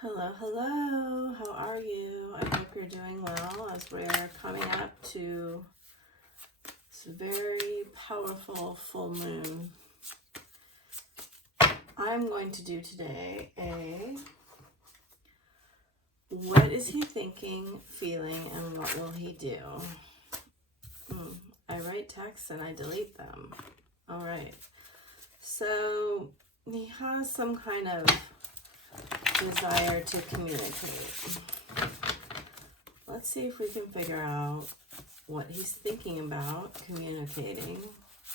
Hello, hello. How are you? I hope you're doing well as we're coming up to this very powerful full moon. I'm going to do today what is he thinking, feeling, and what will he do? I write texts and I delete them. All right. So he has some kind of desire to communicate. Let's see if we can figure out what he's thinking about communicating,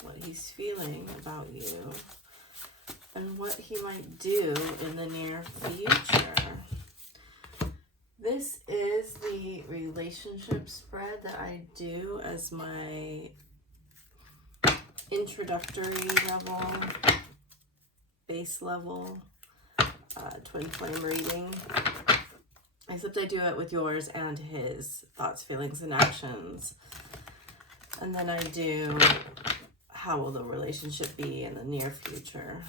what he's feeling about you, and what he might do in the near future. This is the relationship spread that I do as my introductory level, base level, twin flame reading. Except I do it with yours and his thoughts, feelings, and actions. And then I do how will the relationship be in the near future.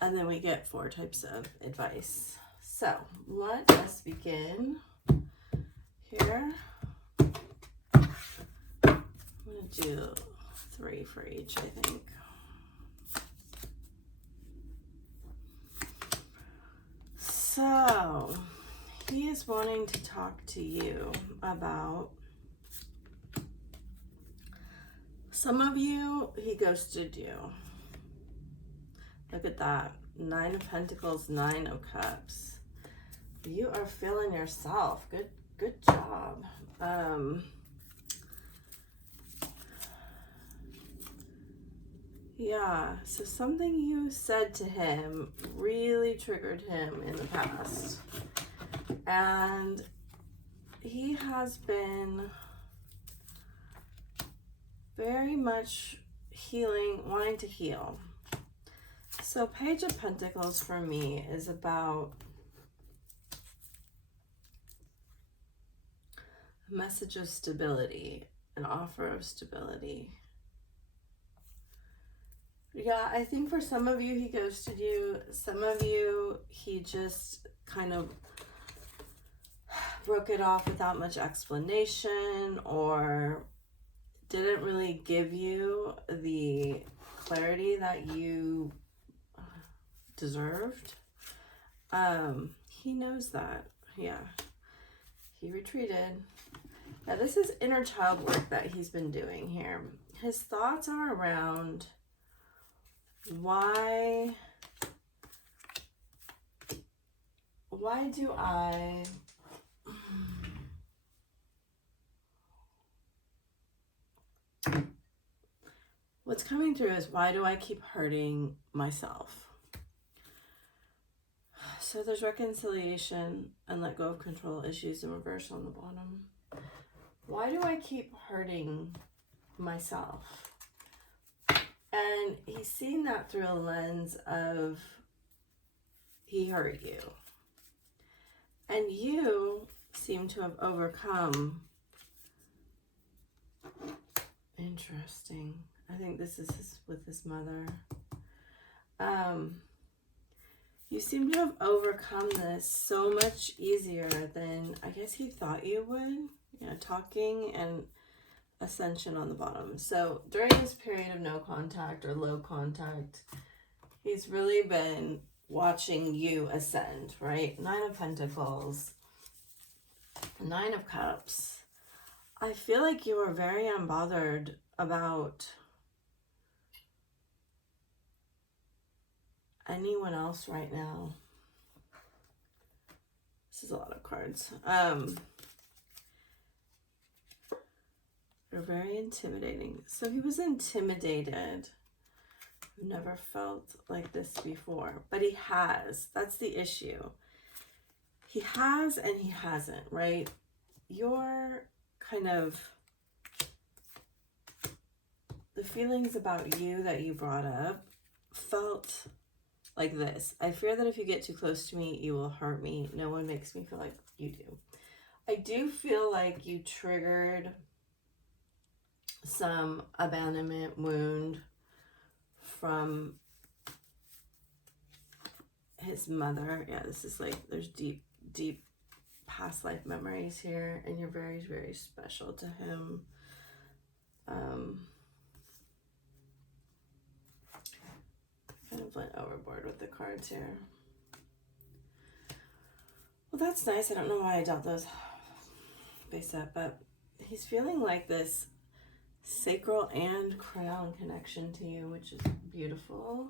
And then we get 4 types of advice. So let us begin here. I'm going to do 3 for each, I think. So he is wanting to talk to you about, some of you, he ghosted you. Look at that. 9 of Pentacles, 9 of Cups. You are feeling yourself. Good job. Yeah, so something you said to him really triggered him in the past. And he has been very much healing, wanting to heal. So Page of Pentacles for me is about a message of stability, an offer of stability. Yeah, I think for some of you, he ghosted you. Some of you, he just kind of broke it off without much explanation or didn't really give you the clarity that you deserved. He knows that. Yeah. He retreated. Now, this is inner child work that he's been doing here. His thoughts are around why do I what's coming through is why do I keep hurting myself? So there's reconciliation and let go of control issues in reverse on the bottom. Why do I keep hurting myself? And he's seeing that through a lens of he hurt you. And you seem to have overcome. Interesting. I think this is with his mother. You seem to have overcome this so much easier than I guess he thought you would. You know, talking and ascension on the bottom. So during this period of no contact or low contact, he's really been watching you ascend, right? 9 of Pentacles, 9 of Cups. I feel like you are very unbothered about anyone else right now. This is a lot of cards. They're very intimidating. So he was intimidated. I've never felt like this before, but he has. That's the issue. He has and he hasn't, right? Your kind of the feelings about you that you brought up felt like this. I fear that if you get too close to me, you will hurt me. No one makes me feel like you do. I do feel like you triggered some abandonment wound from his mother. Yeah, this is like, there's deep, deep past life memories here, and you're very, very special to him. Kind of went overboard with the cards here. Well, that's nice. I don't know why I dealt those face up, but he's feeling like this sacral and crown connection to you, which is beautiful.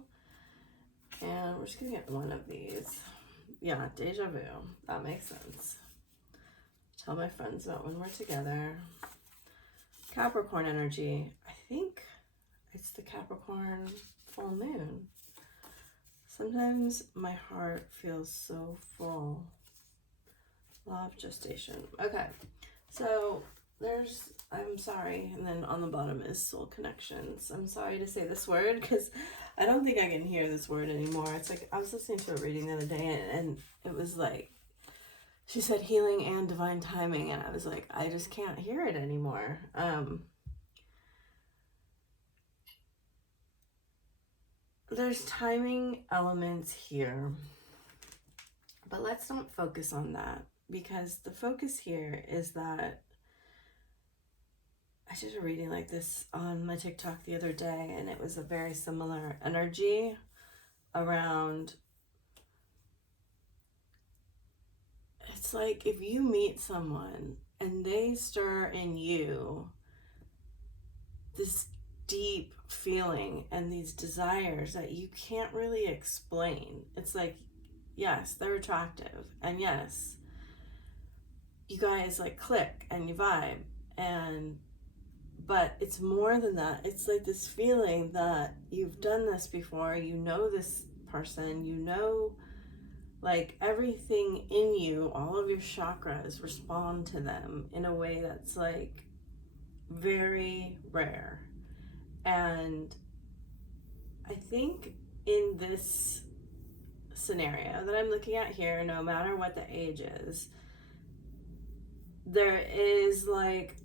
And we're just gonna get one of these. Yeah, deja vu. That makes sense. Tell my friends about when we're together. Capricorn energy. I think it's the Capricorn full moon. Sometimes my heart feels so full. Law of gestation. Okay, so there's, I'm sorry, and then on the bottom is soul connections. I'm sorry to say this word because I don't think I can hear this word anymore. It's like, I was listening to a reading the other day, and it was like, she said healing and divine timing, and I was like, I just can't hear it anymore. There's timing elements here, but let's not focus on that, because the focus here is that I did a reading like this on my TikTok the other day, and it was a very similar energy around, it's like if you meet someone and they stir in you this deep feeling and these desires that you can't really explain. It's like, yes, they're attractive, and yes, you guys like click and you vibe, but it's more than that. It's like this feeling that you've done this before, you know this person, you know, like everything in you, all of your chakras respond to them in a way that's like very rare. And I think in this scenario that I'm looking at here, no matter what the age is, there is like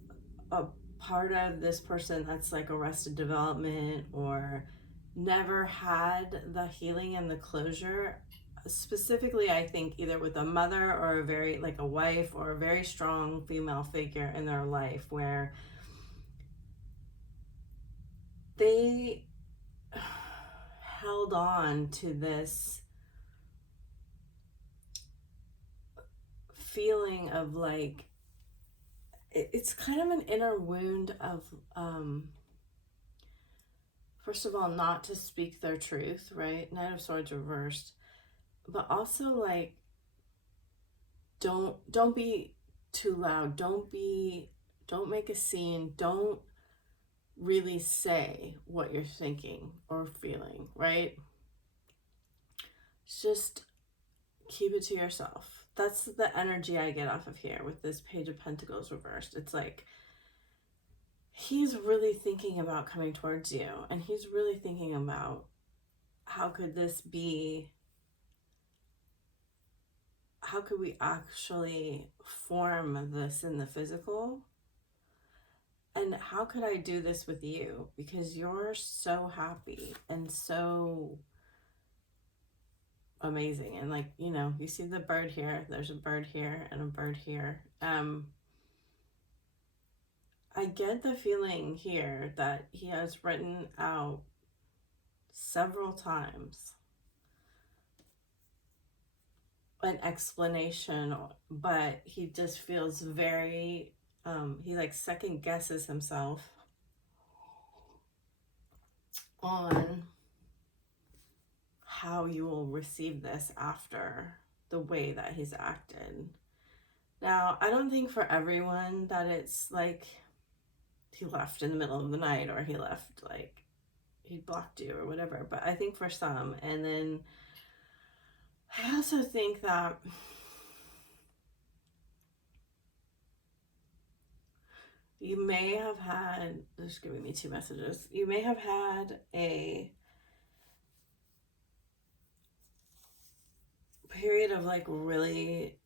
a part of this person that's like arrested development or never had the healing and the closure. Specifically, I think either with a mother or a very, like a wife or a very strong female figure in their life where they held on to this feeling of like, it's kind of an inner wound of, first of all, not to speak their truth, right? Knight of Swords reversed. But also like, don't be too loud. Don't make a scene. Don't really say what you're thinking or feeling, right? Just keep it to yourself. That's the energy I get off of here with this Page of Pentacles reversed. It's like, he's really thinking about coming towards you, and he's really thinking about how could this be, how could we actually form this in the physical? And how could I do this with you? Because you're so happy and so amazing. And like, you know, you see the bird here, there's a bird here and a bird here. I get the feeling here that he has written out several times an explanation, but he just feels very, he like second guesses himself on how you will receive this after the way that he's acted. Now, I don't think for everyone that it's like he left in the middle of the night, or he left like he blocked you or whatever, but I think for some. And then I also think that you may have had, there's giving me two messages, you may have had a period of like really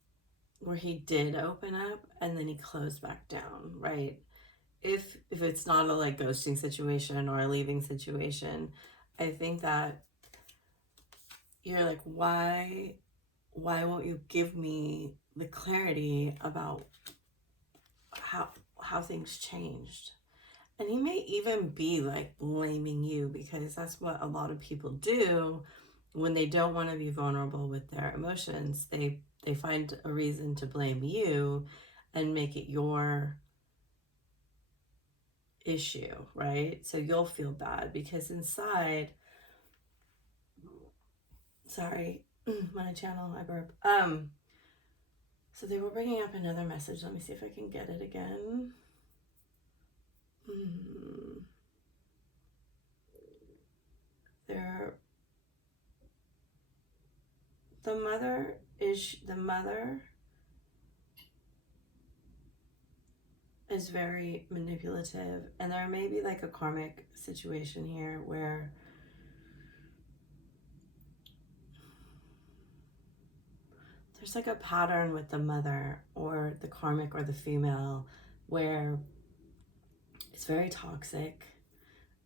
where he did open up and then he closed back down, right? If it's not a like ghosting situation or a leaving situation, I think that you're like, why won't you give me the clarity about how things changed? And he may even be like blaming you, because that's what a lot of people do when they don't want to be vulnerable with their emotions. They find a reason to blame you and make it your issue, right? So you'll feel bad because inside, sorry, when I channel, I burp. So they were bringing up another message. Let me see if I can get it again. The mother is very manipulative, and there may be like a karmic situation here where there's like a pattern with the mother or the karmic or the female where it's very toxic,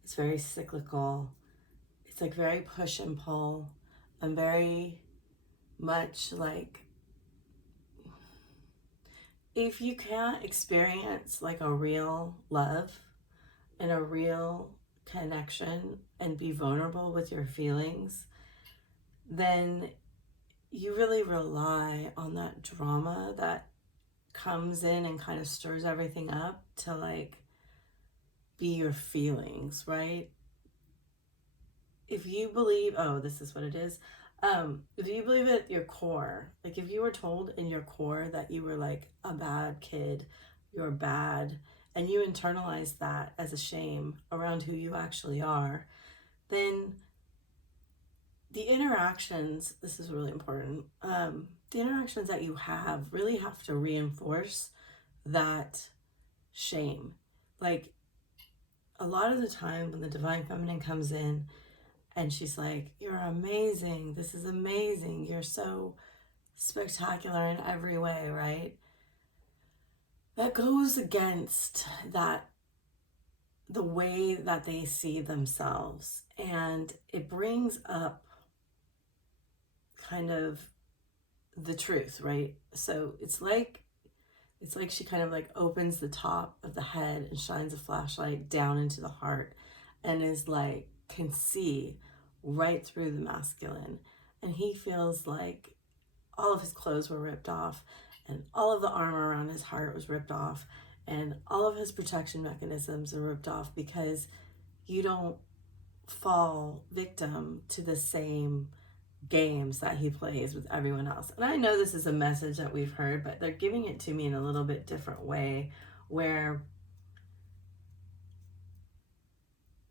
it's very cyclical, it's like very push and pull, and very much like, if you can't experience like a real love and a real connection and be vulnerable with your feelings, then you really rely on that drama that comes in and kind of stirs everything up to like be your feelings, right? If you believe, oh, this is what it is. If you believe at your core, like if you were told in your core that you were like a bad kid, you're bad, and you internalize that as a shame around who you actually are, then the interactions, this is really important, the interactions that you have really have to reinforce that shame. Like a lot of the time when the divine feminine comes in and she's like, you're amazing, this is amazing, you're so spectacular in every way, right? That goes against that, the way that they see themselves, and it brings up kind of the truth, right? So it's like she kind of like opens the top of the head and shines a flashlight down into the heart, and is like, can see right through the masculine. And he feels like all of his clothes were ripped off, and all of the armor around his heart was ripped off, and all of his protection mechanisms are ripped off, because you don't fall victim to the same games that he plays with everyone else. And I know this is a message that we've heard, but they're giving it to me in a little bit different way, where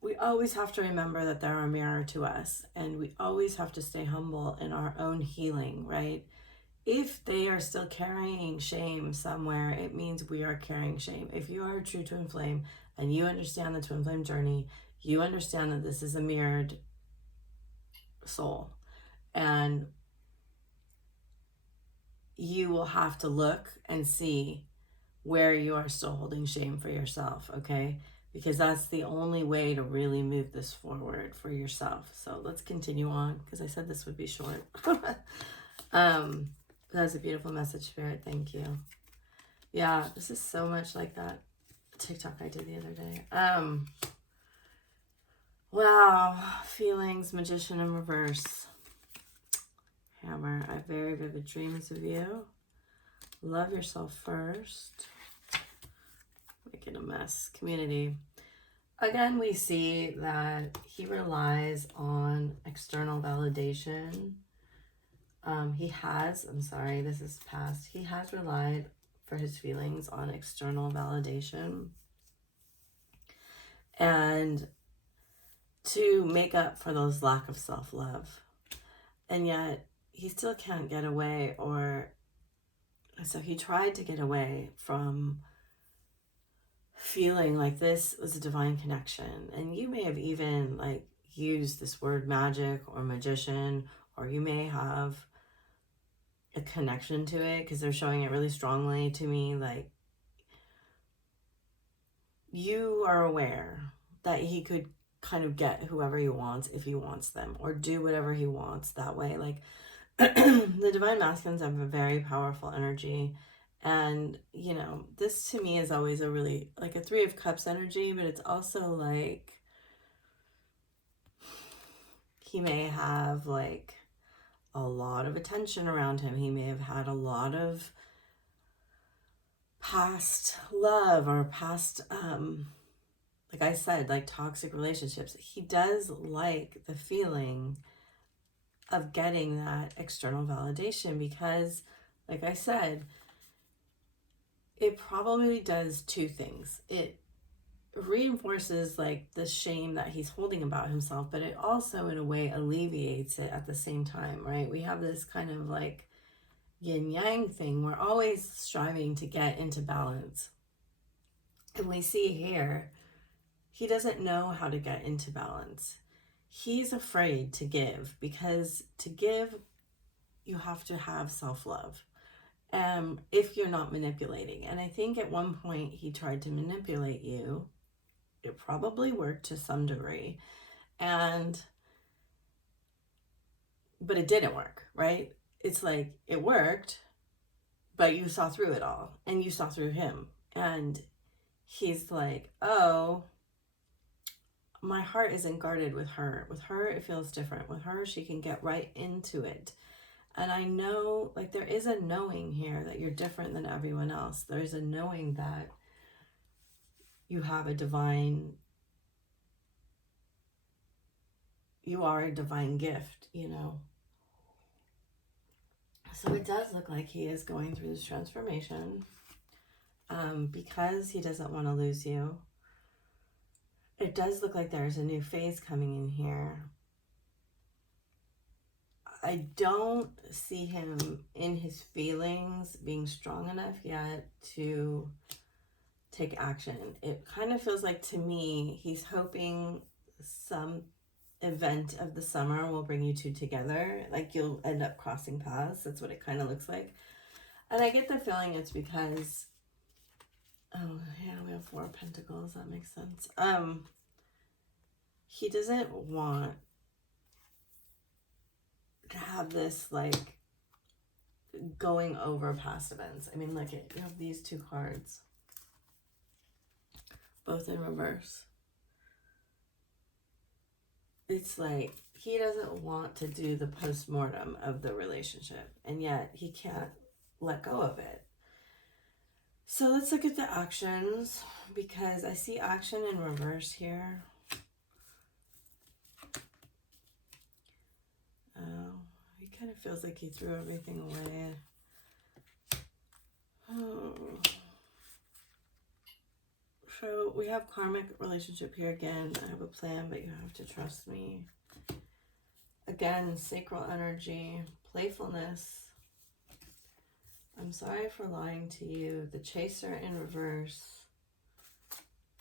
we always have to remember that they're a mirror to us, and we always have to stay humble in our own healing, right? If they are still carrying shame somewhere, it means we are carrying shame. If you are a true twin flame and you understand the twin flame journey, you understand that this is a mirrored soul, and you will have to look and see where you are still holding shame for yourself, okay? Because that's the only way to really move this forward for yourself. So let's continue on, because I said this would be short. That's a beautiful message, Spirit. Thank you. Yeah, this is so much like that TikTok I did the other day. Wow. Feelings, Magician in reverse. Hammer. I have very vivid dreams of you. Love yourself first. Making a mess. Community. Again, we see that he relies on external validation. He has relied for his feelings on external validation, and to make up for those lack of self-love. And yet he still can't get away, so he tried to get away from feeling like this was a divine connection. And you may have even like used this word magic or magician, or you may have a connection to it, because they're showing it really strongly to me. Like, you are aware that he could kind of get whoever he wants if he wants them, or do whatever he wants that way. Like the divine masculines have a very powerful energy. And, you know, this to me is always a really like a Three of Cups energy, but it's also like he may have like a lot of attention around him. He may have had a lot of past love or past, like I said, like toxic relationships. He does like the feeling of getting that external validation because, like I said, it probably does two things. It reinforces like the shame that he's holding about himself, but it also in a way alleviates it at the same time, right? We have this kind of like yin yang thing. We're always striving to get into balance. And we see here, he doesn't know how to get into balance. He's afraid to give because to give, you have to have self-love. If you're not manipulating. And I think at one point he tried to manipulate you. It probably worked to some degree. But it didn't work, right? It's like it worked, but you saw through it all and you saw through him. And he's like, oh, my heart isn't guarded with her. With her, it feels different. With her, she can get right into it. And I know, like, there is a knowing here that you're different than everyone else. There's a knowing that you have a divine, you are a divine gift, you know. So it does look like he is going through this transformation because he doesn't want to lose you. It does look like there's a new phase coming in here. I don't see him in his feelings being strong enough yet to take action. It kind of feels like to me, he's hoping some event of the summer will bring you two together. Like you'll end up crossing paths. That's what it kind of looks like. And I get the feeling it's because, oh yeah, we have Four of Pentacles. That makes sense. He doesn't want to have this like going over past events. I mean, look at, you have these two cards, both in reverse. It's like he doesn't want to do the post-mortem of the relationship, and yet he can't let go of it. So let's look at the actions, because I see action in reverse here. Oh, he kind of feels like he threw everything away. Oh. So we have karmic relationship here again. I have a plan, but you have to trust me. Again, sacral energy, playfulness. I'm sorry for lying to you. The chaser in reverse.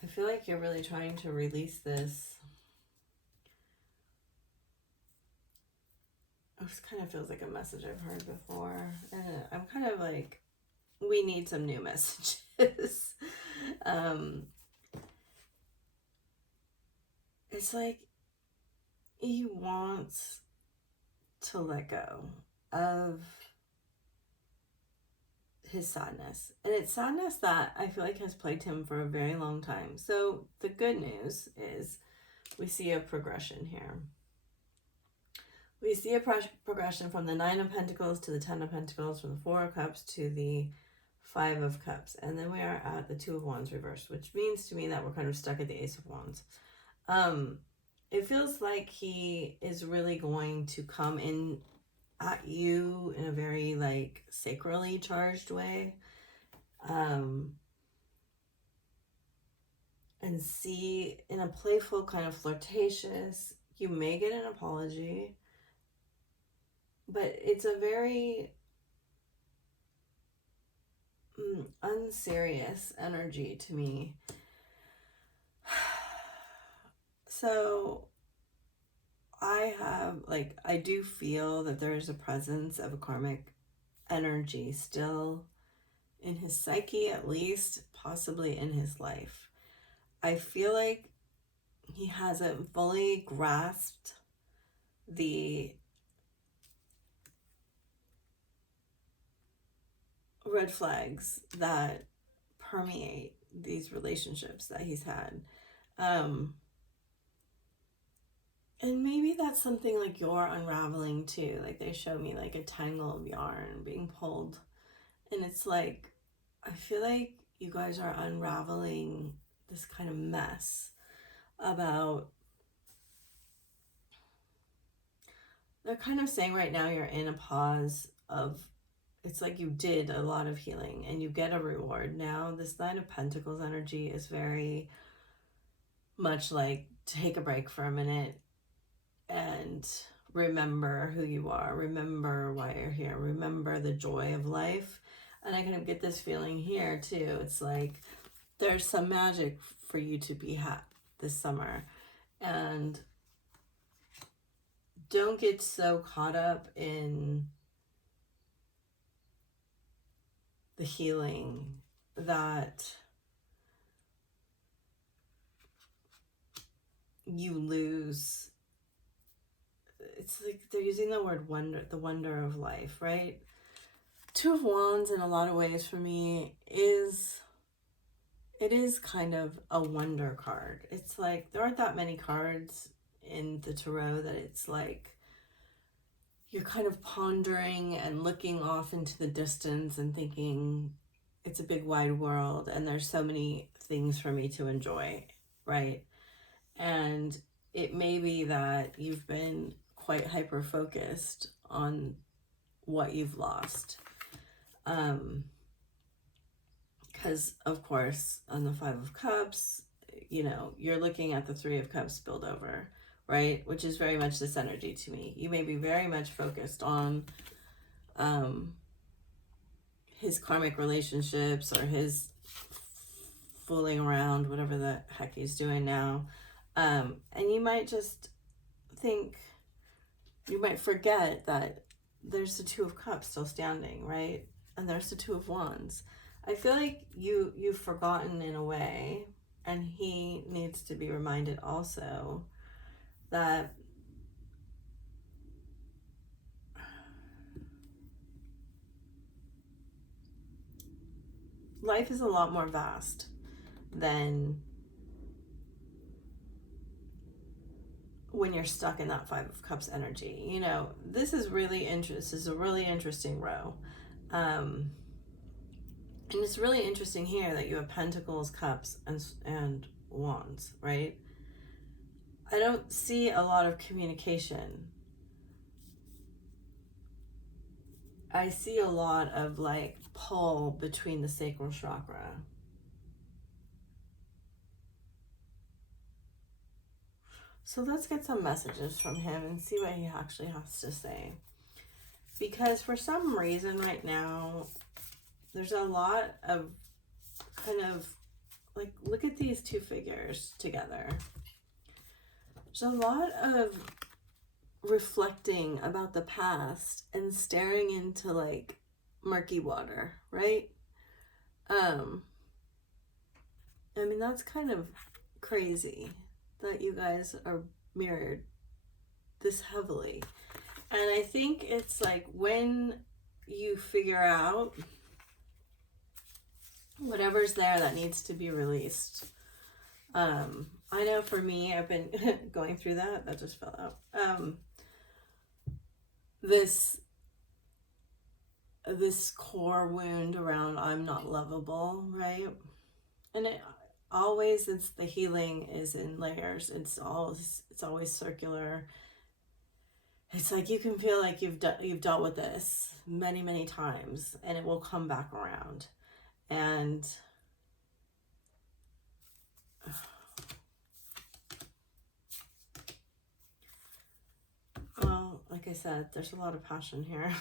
I feel like you're really trying to release this. This kind of feels like a message I've heard before. And I'm kind of like, we need some new messages. It's like he wants to let go of his sadness. And it's sadness that I feel like has plagued him for a very long time. So the good news is we see a progression here. We see a progression from the Nine of Pentacles to the Ten of Pentacles, from the Four of Cups to the Five of Cups. And then we are at the Two of Wands reversed, which means to me that we're kind of stuck at the Ace of Wands. It feels like he is really going to come in at you in a very like sacrally charged way. And see in a playful kind of flirtatious, you may get an apology, but it's a very unserious energy to me. So I do feel that there is a presence of a karmic energy still in his psyche, at least, possibly in his life. I feel like he hasn't fully grasped the red flags that permeate these relationships that he's had. And maybe that's something like you're unraveling too. Like they show me like a tangle of yarn being pulled. And it's like, I feel like you guys are unraveling this kind of mess about, they're kind of saying right now you're in a pause of, it's like you did a lot of healing and you get a reward. Now this Nine of Pentacles energy is very much like take a break for a minute and remember who you are, remember why you're here, remember the joy of life. And I kind of get this feeling here too. It's like there's some magic for you to be this summer. And don't get so caught up in the healing that you lose. It's like they're using the word wonder, the wonder of life, right? Two of Wands in a lot of ways for me it is kind of a wonder card. It's like there aren't that many cards in the tarot that it's like you're kind of pondering and looking off into the distance and thinking it's a big wide world and there's so many things for me to enjoy, right? And it may be that you've been quite hyper focused on what you've lost. Because of course on the Five of Cups, you know, you're looking at the Three of Cups spilled over, right? Which is very much this energy to me. You may be very much focused on his karmic relationships or his fooling around, whatever the heck he's doing now. And you might just think, you might forget that there's the Two of Cups still standing, right? And there's the Two of Wands. I feel like you've forgotten in a way, and he needs to be reminded also that life is a lot more vast than when you're stuck in that Five of Cups energy. You know, this is really interesting. This is a really interesting row. And it's really interesting here that you have Pentacles, Cups, and Wands, right? I don't see a lot of communication. I see a lot of like pull between the sacral chakra. So let's get some messages from him and see what he actually has to say. Because for some reason right now, there's a lot of kind of like, look at these two figures together. There's a lot of reflecting about the past and staring into like murky water, right? I mean, that's kind of crazy that you guys are mirrored this heavily. And I think it's like when you figure out whatever's there that needs to be released. I know for me, I've been going through that just fell out. This core wound around I'm not lovable, right? And it's the healing is in layers. It's always circular. It's like you can feel like you've dealt with this many times and it will come back around. And well, like I said, there's a lot of passion here.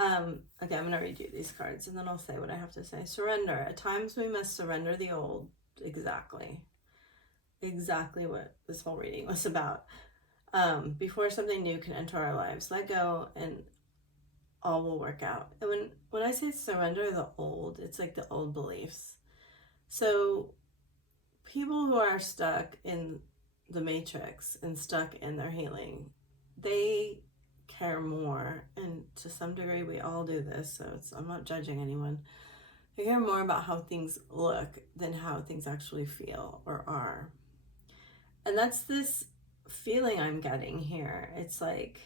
Okay, I'm going to read you these cards and then I'll say what I have to say. Surrender. At times we must surrender the old. Exactly what this whole reading was about. Before something new can enter our lives, let go and all will work out. And when I say surrender the old, it's like the old beliefs. So people who are stuck in the matrix and stuck in their healing, they care more, and to some degree we all do this, so I'm not judging anyone. They care more about how things look than how things actually feel or are. And that's this feeling I'm getting here. It's like,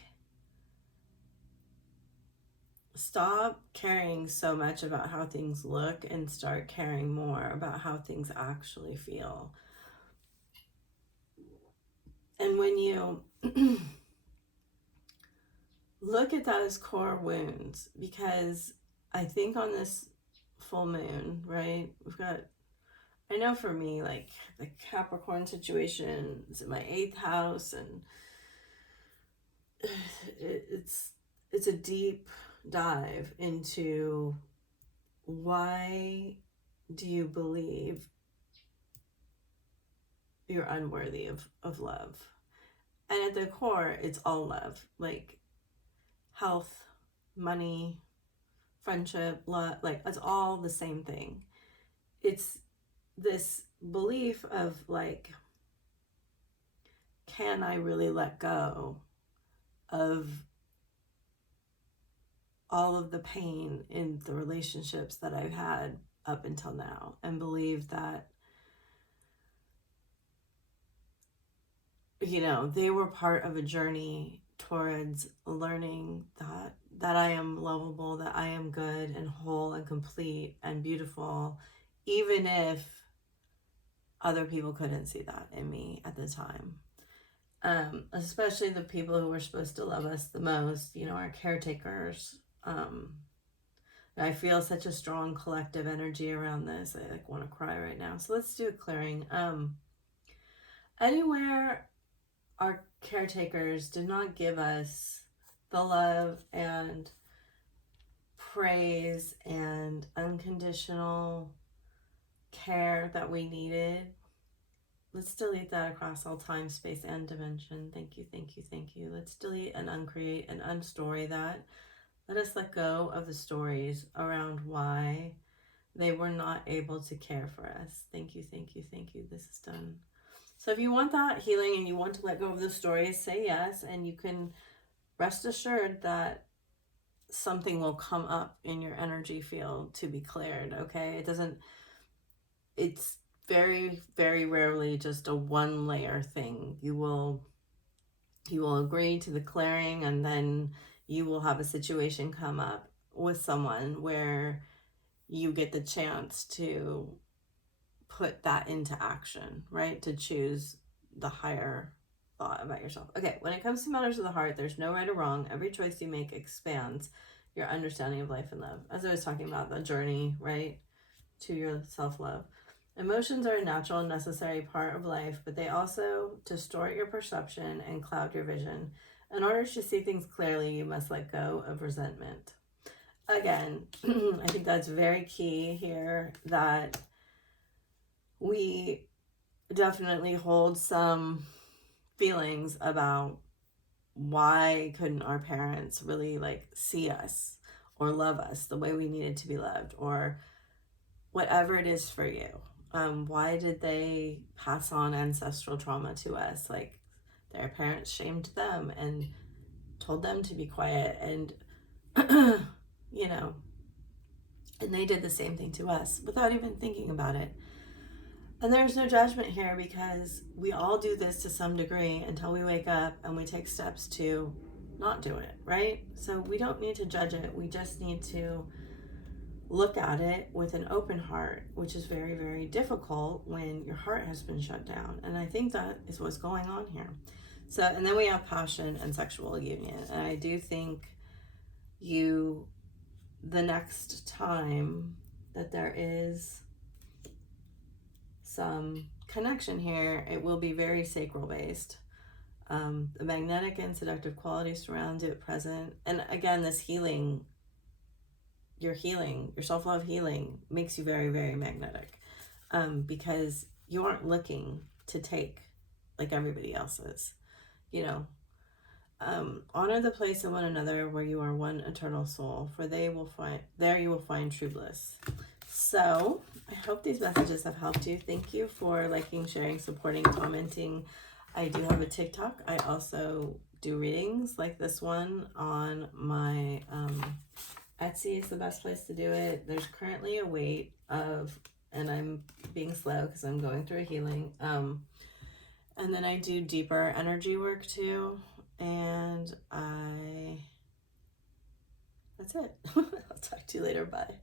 stop caring so much about how things look and start caring more about how things actually feel. And when you look at that as core wounds, because I think on this full moon, right, we've got, I know for me, like the Capricorn situation is in my 8th house, and it's a deep dive into why do you believe you're unworthy of love. And at the core, it's all love, like health, money, friendship, love, like it's all the same thing. It's this belief of like, can I really let go of all of the pain in the relationships that I've had up until now, and believe that, you know, they were part of a journey towards learning that I am lovable, that I am good and whole and complete and beautiful, even if other people couldn't see that in me at the time. Especially the people who were supposed to love us the most, you know, our caretakers. I feel such a strong collective energy around this. I like want to cry right now. So let's do a clearing. Anywhere our caretakers did not give us the love and praise and unconditional care that we needed, let's delete that across all time, space, and dimension. Thank you, thank you, thank you. Let's delete and uncreate and unstory that. Let us let go of the stories around why they were not able to care for us. Thank you, thank you, thank you. This is done. So if you want that healing and you want to let go of the stories, say yes, and you can rest assured that something will come up in your energy field to be cleared, okay? It's very, very rarely just a one layer thing. You will agree to the clearing, and then you will have a situation come up with someone where you get the chance to put that into action, right? To choose the higher thought about yourself. Okay, when it comes to matters of the heart, there's no right or wrong. Every choice you make expands your understanding of life and love. As I was talking about, the journey, right, to your self-love. Emotions are a natural and necessary part of life, but they also distort your perception and cloud your vision. In order to see things clearly, you must let go of resentment. Again, I think that's very key here, that we definitely hold some feelings about why couldn't our parents really like see us or love us the way we needed to be loved, or whatever it is for you. Why did they pass on ancestral trauma to us? Like their parents shamed them and told them to be quiet, and you know, and they did the same thing to us without even thinking about it. And there's no judgment here, because we all do this to some degree until we wake up and we take steps to not do it, right? So we don't need to judge it. We just need to look at it with an open heart, which is very, very difficult when your heart has been shut down. And I think that is what's going on here. So, and then we have passion and sexual union. And I do think the next time that there is some connection here, it will be very sacral based. The magnetic and seductive qualities surround it, present. And again, this healing, your self-love healing makes you very, very magnetic, because you aren't looking to take like everybody else is, you know. Honor the place in one another where you are one eternal soul, for there you will find true bliss. So I hope these messages have helped you. Thank you for liking, sharing, supporting, commenting. I do have a TikTok. I also do readings like this one on my Etsy is the best place to do it. There's currently a wait of, and I'm being slow because I'm going through a healing. And then I do deeper energy work too. And that's it. I'll talk to you later. Bye.